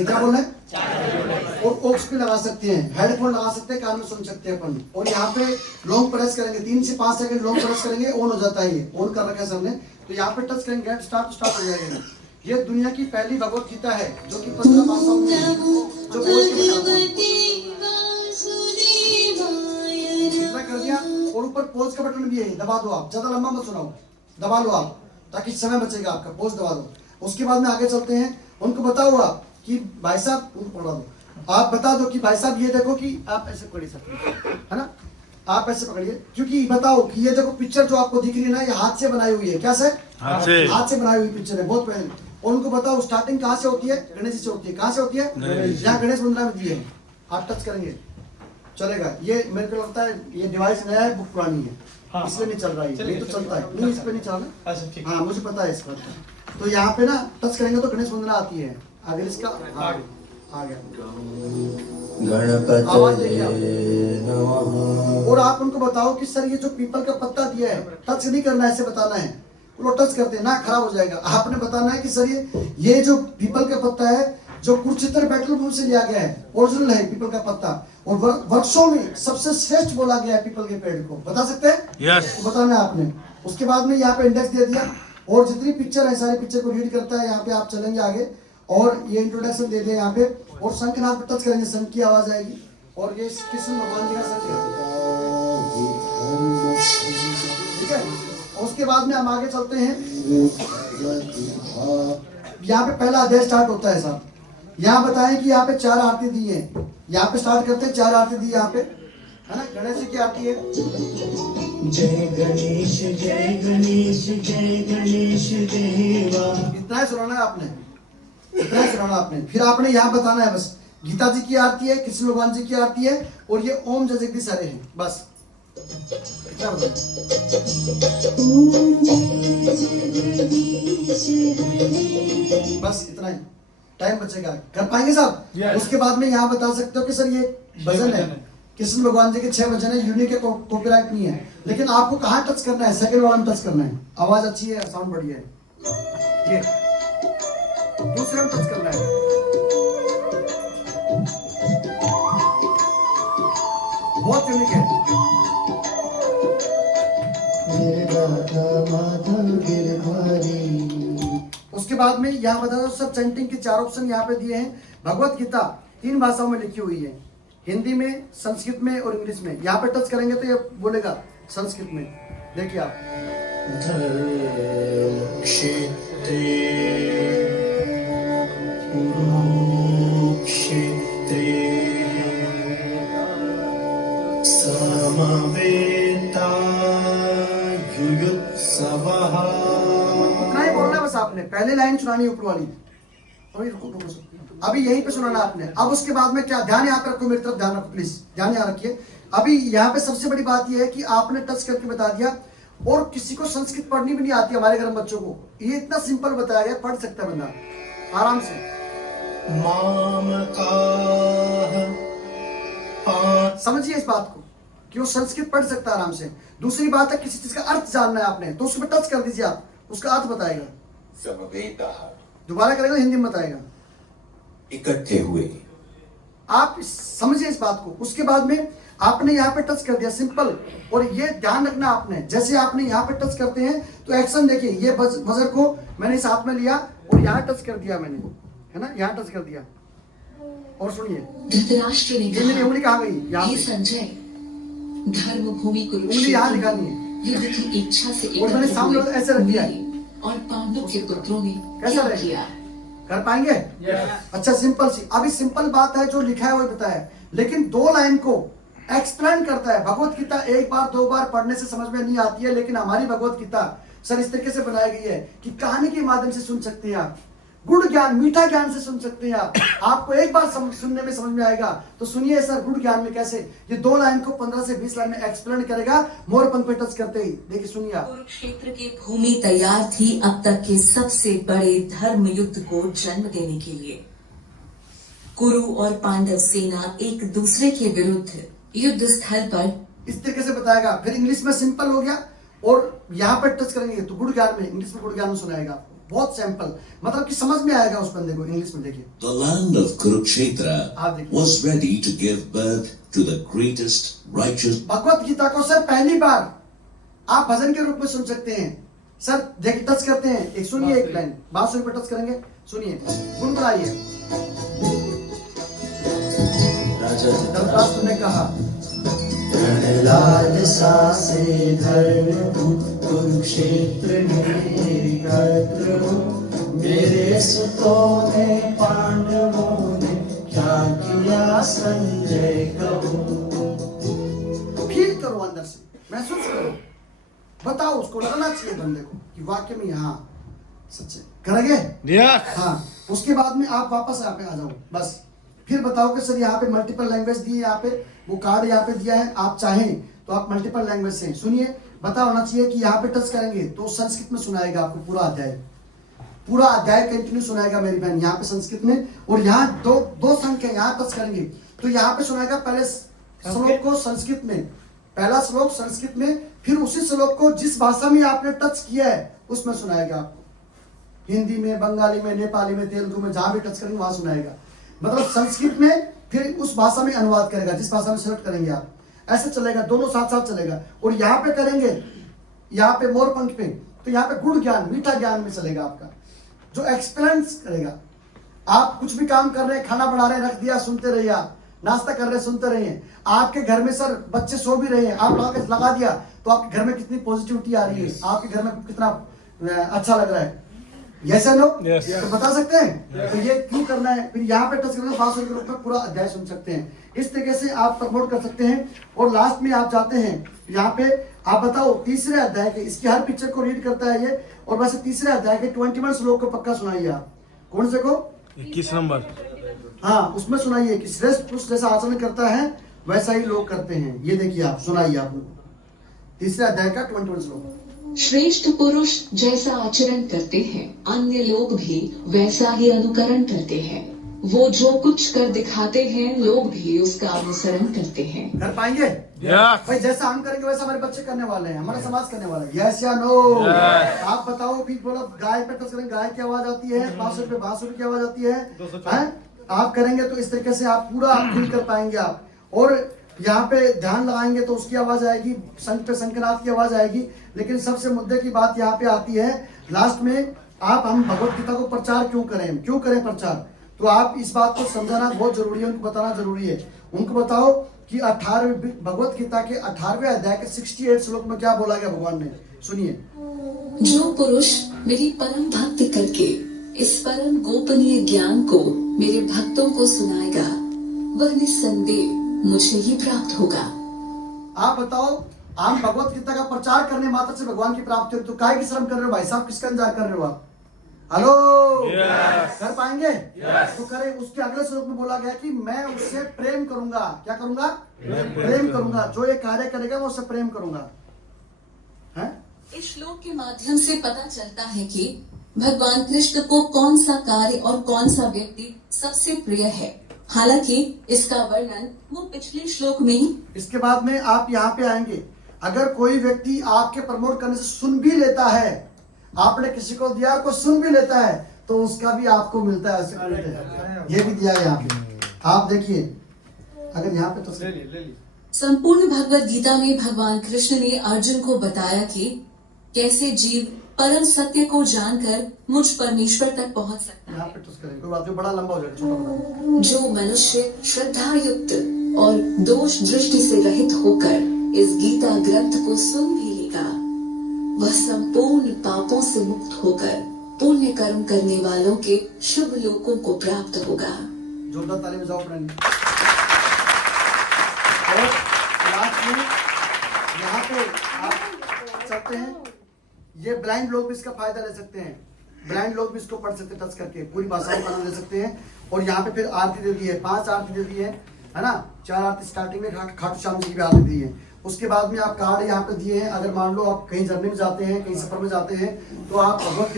से, क्या बोल रहे हैं? और ओक्स पे लगा सकते हैं, हेडफोन लगा सकते हैं, कान में सुन सकते हैं अपन। और यहाँ पे लॉन्ग प्रेस करेंगे, 3 से 5 सेकंड लॉन्ग प्रेस करेंगे, ऑन हो जाता है, ये ऑन कर रखा है सबने। तो यहाँ पे टच करेंगे, स्टार्ट हो जाएगा। ये दुनिया की पहली भगवत गीता है जो कि 15 भाषाओं में जो बोल के इतना कर दिया। और ऊपर पॉज का बटन भी है, दबा दो आप, ज्यादा लंबा मत सुनाओ, दबा लो आप ताकि समय बचेगा आपका, पॉज दबा दो। उसके बाद में आगे चलते हैं, उनको बताओ आप कि भाई साहब, उनको पढ़ा दो, आप बता दो कि भाई साहब ये देखो कि आप ऐसे पकड़िए सकते है ना, आप ऐसे पकड़िए, क्योंकि बताओ कि ये देखो पिक्चर जो आपको दिख रही है ना, ये हाथ से बनाई हुई है। क्या से? हाथ से बनाई हुई पिक्चर है, बहुत पहले। और उनको बताओ स्टार्टिंग कहाँ से होती है? गणेश जी से होती है। कहाँ से होती है? यहाँ गणेश वंदना में दिए है, आप टच करेंगे चलेगा। ये मेरे को लगता है ये डिवाइस नया है, बुक पुरानी है, इसलिए नहीं चल रहा है, ये तो चलता है नहीं, इस पे नहीं चल रहा। हाँ मुझे पता है इस बात का। तो यहाँ पे ना टच करेंगे तो गणेश वंदना आती है। अगर इसका आ गया आवाज देखिए आप। और आप उनको बताओ कि सर ये जो पीपल का पत्ता दिया है, टच नहीं करना है, ऐसे बताना है। वो टच करते हैं ना, खराब हो जाएगा। आपने बताना है कि सर ये जो पीपल का पत्ता है जो कुरुक्षेत्र बैटल से लिया गया है, ओरिजिनल है पीपल का पत्ता, और वर्षों में सबसे श्रेष्ठ बोला गया है पीपल के पेड़ को। बता सकते हैं? यस। तो बताना है आपने। उसके बाद में यहाँ पे इंडेक्स दे दिया, और जितनी पिक्चर है सारी पिक्चर को रीड करता है। यहाँ पे आप चलेंगे आगे, और ये इंट्रोडक्शन दे दिया यहाँ पे, और शंखनाद पे टच करेंगे, शंख की आवाज आएगी। और ये कृष्ण भगवान जी का शंख है, ठीक है। और उसके बाद में हम आगे चलते हैं। यहाँ पे पहला अध्याय स्टार्ट होता है साहब। यहाँ बताएं कि यहाँ पे 4 आरती दी है। यहाँ पे स्टार्ट करते हैं, 4 आरती दी यहाँ पे, है ना। गणेश जी की आरती है, जय गणेश जय गणेश जय गणेश देवा। इतना ही सुनाना है आपने, इतना ही सुनाना आपने। फिर आपने यहाँ बताना है बस, गीता जी की आरती है, कृष्ण भगवान जी की आरती है, और ये ओम जय जगदीश हरे है, बस इतना बताओ। बस इतना ही, टाइम बचेगा, कर पाएंगे साहब? yes. उसके बाद में यहाँ बता सकते हो कि सर ये भजन है, कृष्ण भगवान जी के 6 भजन है, यूनिक है, कॉपीराइट नहीं है। लेकिन आपको कहाँ टच करना है? सेकंड वाला में टच करना है। आवाज अच्छी है, साउंड बढ़िया है, ये दूसरे में टच करना है। बहुत यूनिक है। उसके बाद में यहाँ बता दो, सब चैंटिंग के 4 ऑप्शन यहाँ पे दिए हैं। भगवत गीता 3 भाषाओं में लिखी हुई है, हिंदी में, संस्कृत में और इंग्लिश में। यहाँ पे टच करेंगे तो ये बोलेगा संस्कृत में, देखिए आप। इतना ही बोलना है बस आपने, पहले लाइन सुनानी ऊपर वाली। अभी यहीं पे सुनाना आपने। अब उसके बाद में क्या, ध्यान यहाँ पे रखो, मेरी तरफ ध्यान रखो प्लीज, ध्यान यहाँ रखिए। अभी यहाँ पे सबसे बड़ी बात यह है कि आपने टच करके बता दिया, और किसी को संस्कृत पढ़नी भी नहीं आती, हमारे घर में बच्चों को ये इतना सिंपल बताया गया, पढ़ सकता है बंदा आराम से। समझिए इस बात को कि वो संस्कृत पढ़ सकता है आराम से। दूसरी बात है, किसी चीज का अर्थ जानना है आपने, तो उसमें टच कर दीजिए आप, उसका अर्थ बताएगा। दोबारा करेगा हिंदी में बताएगा। इकट्ठे हुए, आप समझिए इस बात को। उसके बाद में आपने यहाँ पे टच कर दिया, सिंपल। और ये ध्यान रखना आपने, जैसे आपने यहाँ पे टच करते हैं तो एक्शन देखिए, ये बजर को मैंने इस हाथ में लिया और यहाँ टच कर दिया मैंने, है ना, यहाँ टच कर दिया। और सुनिए, धृतराष्ट्र ने कहा, मेरी उंगली कहाँ गई? यहाँ संजय, धर्म भूमि उंगली यहाँ दिखानी है, युद्ध की इच्छा से और मैंने सामने ऐसे रख दिया और पांडव के पुत्रों ने कैसा किया। कर पाएंगे? अच्छा, सिंपल सी। अभी सिंपल बात है, जो लिखा है वो बताया, लेकिन 2 लाइन को एक्सप्लेन करता है। भगवत गीता 1 बार 2 बार पढ़ने से समझ में नहीं आती है, लेकिन हमारी भगवत गीता सर इस तरीके से बनाई गई है कि कहानी के माध्यम से सुन सकते हैं आप, गुड़ ज्ञान, मीठा ज्ञान से सुन सकते हैं आप। आपको एक बार सुनने में समझ में आएगा तो सुनिए सर, गुड़ ज्ञान में कैसे ये 2 लाइन को 15 से 20 लाइन में एक्सप्लेन करेगा, मोर पंख पे टच करते ही। देखिए सुनिए आप। कुरुक्षेत्र की भूमि तैयार थी अब तक के सबसे बड़े धर्म युद्ध को जन्म देने के लिए। कुरु और पांडव सेना एक दूसरे के विरुद्ध युद्ध स्थल पर इस तरीके से बताएगा। फिर इंग्लिश में सिंपल हो गया, और यहाँ पर टच करेंगे तो गुड़ ज्ञान में, इंग्लिश में गुड़ ज्ञान में सुनाएगा आपको। बहुत सिंपल, मतलब कि समझ में आएगा उस बंदे को। इंग्लिश में देखिए। The land of Kurukshetra आप देखिए। was ready to give birth to the greatest righteous. Bhagavad Gita को सर पहली बार आप भजन के रूप में सुन सकते हैं। सर देखिए, टच करते हैं, एक सुनिए, एक लाइन बांसुरी पे टच करेंगे, सुनिए, गुनगुनाइए। धर्मराज ने कहा, लालसा से धर्म कुरुक्षेत्र में एकत्र हो, मेरे सुतों ने पांडवों ने क्या किया संजय कहो। फील करो अंदर से, महसूस करो, बताओ, उसको लगना चाहिए बंदे को कि वाकई में यहाँ सच्चे करेंगे। हाँ, उसके बाद में आप वापस यहाँ पे आ जाओ, बस फिर बताओ कि सर यहाँ पे मल्टीपल लैंग्वेज दी है, यहाँ पे वो कार्ड यहाँ पे दिया है, आप चाहें तो आप मल्टीपल लैंग्वेज से सुनिए। पता होना चाहिए कि यहाँ पे टच करेंगे तो संस्कृत में सुनाएगा आपको पूरा अध्याय कंटिन्यू सुनाएगा मेरी बहन, यहाँ पे संस्कृत में। और यहाँ दो संख्या यहाँ टच करेंगे तो यहाँ पे सुनाएगा पहले श्लोक को संस्कृत में, पहला श्लोक संस्कृत में, फिर उसी श्लोक को जिस भाषा में आपने टच किया है उसमें सुनाएगा आपको। हिंदी में, बंगाली में, नेपाली में, तेलुगु में, जहां भी टच करेंगे वहां सुनाएगा। मतलब संस्कृत में फिर उस भाषा में अनुवाद करेगा, जिस भाषा में सेलेक्ट करेंगे आप, ऐसे चलेगा, दोनों साथ साथ चलेगा। और यहाँ पे करेंगे, यहाँ पे मोर पंख पे, तो यहाँ पे गुड़ ज्ञान, मीठा ज्ञान में चलेगा आपका, जो एक्सपीरियंस करेगा। आप कुछ भी काम कर रहे हैं, खाना बना रहे हैं, रख दिया, सुनते रहिए, आप नाश्ता कर रहे हैं, सुनते रहिए। आपके घर में सर बच्चे सो भी रहे हैं, आप लगा दिया तो आपके घर में कितनी पॉजिटिविटी आ रही है, आपके घर में कितना अच्छा लग रहा है। यस नो, तो बता सकते हैं। तो ये क्यों करना है, फिर यहाँ पे टच करके बांसुरी के रूप में पूरा अध्याय सुन सकते हैं। इस तरीके से आप प्रमोट कर सकते हैं। और लास्ट में आप जाते हैं यहाँ पे, आप बताओ तीसरे अध्याय के, इसकी हर पिक्चर को रीड करता है ये। और वैसे तीसरे अध्याय के 21 श्लोक को पक्का सुनाइए आप। कौन से को? 21 नंबर। हाँ, उसमें सुनाइए कि श्रेष्ठ पुरुष जैसा आचरण करता है वैसा ही लोग करते हैं। ये देखिए, आप सुनाइए, आप तीसरे अध्याय का 21 श्लोक। श्रेष्ठ पुरुष जैसा आचरण करते हैं, अन्य लोग भी वैसा ही अनुकरण करते हैं। वो जो कुछ कर दिखाते हैं, लोग भी उसका अनुसरण करते हैं। कर पाएंगे? भाई जैसा हम करेंगे वैसा हमारे बच्चे करने वाले हैं, हमारा समाज करने वाला है। यस या नो? आप बताओ। फिर बोलो, गाय पे टच करेंगे, गाय की आवाज आती है, बांसुरी पे बांसुरी की आवाज आती है। आप करेंगे तो इस तरीके से आप पूरा फील कर पाएंगे आप। और यहाँ पे ध्यान लगाएंगे तो उसकी आवाज आएगी, शंख पे शंखनाद की आवाज आएगी। लेकिन सबसे मुद्दे की बात यहाँ पे आती है लास्ट में, हम भगवत गीता को प्रचार क्यों करें प्रचार? तो आप इस बात को समझाना बहुत जरूरी है, उनको बताना जरूरी है। उनको बताओ कि 18वें भगवत गीता के 18वें अध्याय के 68 श्लोक में क्या बोला गया भगवान ने, सुनिए। जो पुरुष मेरी परम भक्ति करके इस परम गोपनीय ज्ञान को मेरे भक्तों को सुनाएगा, वह निस्संदेह मुझे ही प्राप्त होगा। आप बताओ, हम भगवत गीता का प्रचार करने मात्र से भगवान की प्राप्ति हो, तो काहे की शर्म कर रहे हो भाई साहब? किसका इंतजार कर रहे हो आप? हेलो, कर पाएंगे? तो करें। उसके अगले श्लोक में बोला गया कि मैं उससे प्रेम करूंगा। क्या करूंगा? प्रेम करूंगा। जो ये कार्य करेगा मैं उससे प्रेम करूंगा। है? इस श्लोक के माध्यम से पता चलता है कि भगवान कृष्ण को कौन सा कार्य और कौन सा व्यक्ति सबसे प्रिय है। हालांकि इसका वर्णन वो पिछले श्लोक में ही। इसके बाद में आप यहाँ पे आएंगे, अगर कोई व्यक्ति आपके प्रमोट करने से सुन भी लेता है, आपने किसी को दिया को सुन भी लेता है, तो उसका भी आपको मिलता है। ये भी दिया है यहाँ पे, आप देखिए। अगर यहाँ पे तो संपूर्ण भगवत गीता में भगवान कृष्ण ने अर्जुन को बताया कि कैसे जीव परम सत्य को जानकर मुझ परमेश्वर तक पहुंच सकता है। यहाँ पे करें, कोई बात नहीं, बड़ा लंबा हो जाएगा, छोटा बड़ा। जो मनुष्य श्रद्धा युक्त और दोष दृष्टि से रहित होकर इस गीता ग्रंथ को सुन भी लेगा, वह संपूर्ण पापों से मुक्त होकर पुण्य कर्म करने वालों के शुभ लोकों को प्राप्त होगा। जोरदार ताली बजाओ फ्रेंड। और लास्ट में यहाँ पे आप चलते हैं, ये ब्लाइंड लोग भी इसका फायदा ले सकते हैं। ब्लाइंड लोग भी इसको पढ़ सकते हैं, टच करके पूरी भाषाओं का आनंद ले सकते हैं। और यहाँ पे फिर आरती दे दी है, 5 आरती दे दी है ना। 4 आरती स्टार्टिंग में खाटू श्याम जी की आरती दी है। उसके बाद में आप कार्ड यहाँ पे दिए हैं। अगर मान लो आप कहीं जर्नी में जाते हैं, कहीं सफर में जाते हैं, तो आप भगवत